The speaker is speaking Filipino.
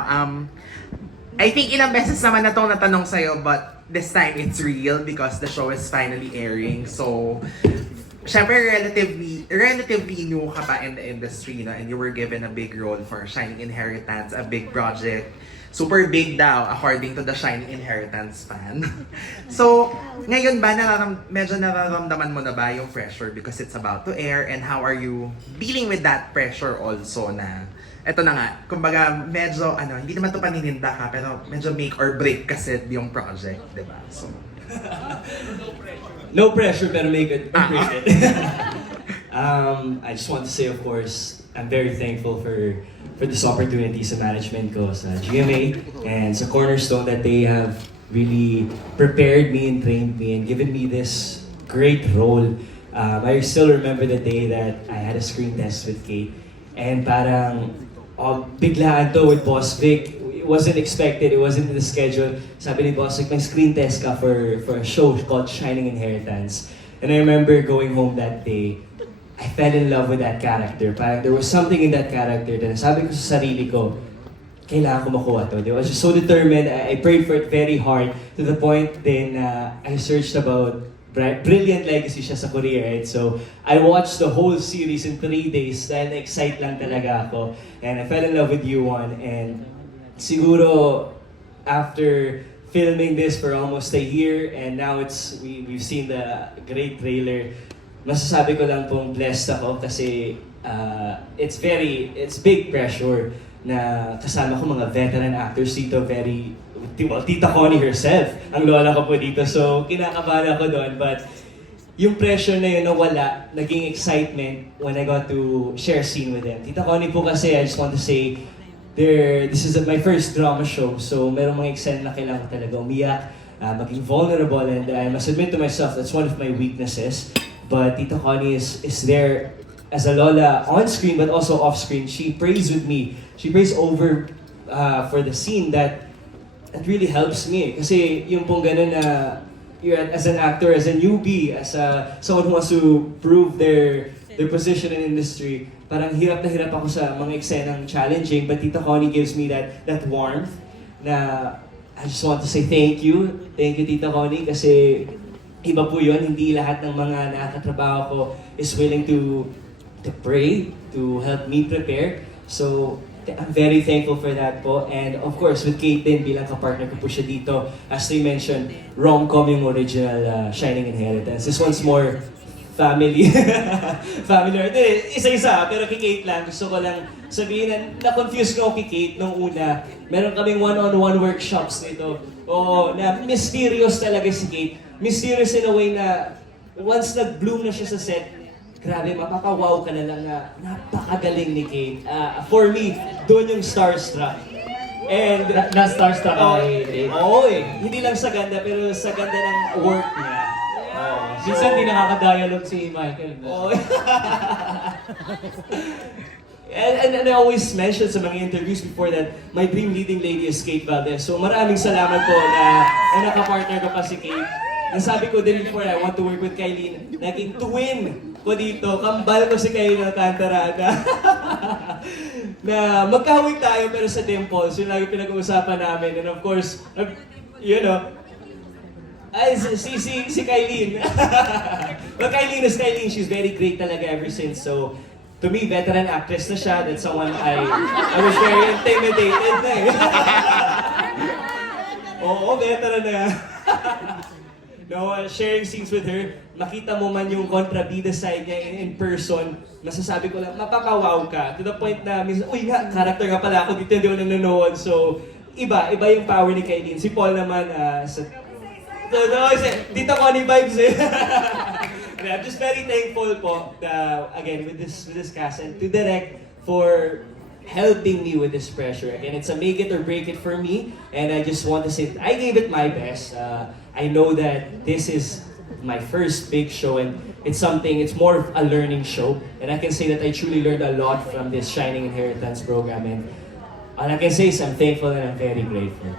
I think ilang beses naman na itong natanong sa'yo, but this time it's real because the show is finally airing. So, syempre relatively new ka pa in the industry, no? And you were given a big role for Shining Inheritance, a big project. Super big daw, according to the Shining Inheritance fan. So, ngayon ba, medyo nararamdaman mo na ba yung pressure because it's about to air? And how are you dealing with that pressure also na, eto na nga, kumbaga medyo, hindi naman to panininda ka, pero medyo make or break kasi yung project, di ba? So, no pressure, pero make it appreciate. I just want to say, of course, I'm very thankful for this opportunity sa management ko sa GMA and sa Cornerstone that they have really prepared me and trained me and given me this great role. I still remember the day that I had a screen test with Kate and parang biglaan to with Boss Vic. It wasn't expected, it wasn't in the schedule. Sabi ni Boss Vic, may screen test ka for a show called Shining Inheritance. And I remember going home that day, I fell in love with that character. Parang there was something in that character that sabi ko sa sarili ko, kailangan ko makuha to. I was just so determined. I prayed for it very hard to the point then I searched about Brilliant Legacy siya sa Korea, right? So I watched the whole series in 3 days dahil na-excite lang talaga ako. And I fell in love with Yuan. And siguro after filming this for almost a year and now we've seen the great trailer, masasabi ko lang pong blessed ako kasi it's big pressure na kasama ko mga veteran actors dito, Tita Connie herself, ang lola ko po dito. So, kinakabahan ako doon. But yung pressure na yun nawala, naging excitement when I got to share scene with them. Tita Connie po kasi, I just want to say, this is my first drama show. So, merong mga eksena na kailangan ko talaga umiyak, maging vulnerable, and I must admit to myself, that's one of my weaknesses. But Tita Connie is there as a lola on screen but also off screen. She prays with me. She prays over for the scene that really helps me. Kasi yung pong ganun na you're as an actor, as a newbie, as someone who wants to prove their position in industry, parang hirap na hirap ako sa mga eksenang challenging, but Tita Connie gives me that warmth na I just want to say thank you. Thank you, Tita Connie, kasi iba po yun, hindi lahat ng mga nakakatrabaho ko is willing to pray, to help me prepare. So, I'm very thankful for that po. And of course, with Kate din, bilang kapartner ko po siya dito, as they mentioned, rom-com yung original Shining Inheritance. This one's more family. Familiar. Isa-isa, pero kay Kate lang, gusto ko lang sabihin na-confuse ko kay Kate nung una. Meron kaming one-on-one workshops nito. Oo, na mysterious talaga si Kate. Mysterious in a way na once nag-bloom na siya sa set, grabe, mapapawaw ka na lang na napakagaling ni Kate. For me, doon yung starstruck. And Na-starstruck ako kay Kate. Oo hindi lang sa ganda, pero sa ganda ng work niya. Minsan di nakaka-dialogue si Michael. Oo. And I always mention sa mga interviews before that my dream leading lady is Kate Valdez. So maraming salamat po na nakapartner ko pa si Kate. Nasabi ko din before, I want to work with Kylene. Naging twin ko dito. Kambal ko si Kylene na Tantarada. Na magkahawig tayo pero sa dimples. Yun lagi pinag-uusapan namin. And of course, you know, ay, si Kylene. But Kylene is Kylene. She's very great talaga ever since. So, to me, veteran actress na siya. That's someone I was very intimidated na eh. Oo, veteran na. No, sharing scenes with her, makita mo man yung kontrabida side niya in person, masasabi ko lang, mapapawaw ka. To the point na, minsan, uy nga, character nga pala ako, dito hindi ako nanonood. So, iba yung power ni Kylene. Si Paul naman, dito Connie vibes eh. I'm just very thankful po, again, with this cast and to Direct for helping me with this pressure. Again, it's a make it or break it for me, and I just want to say I gave it my best. I know that this is my first big show, and it's more of a learning show, and I can say that I truly learned a lot from this Shining Inheritance program, and all I can say is I'm thankful and I'm very grateful.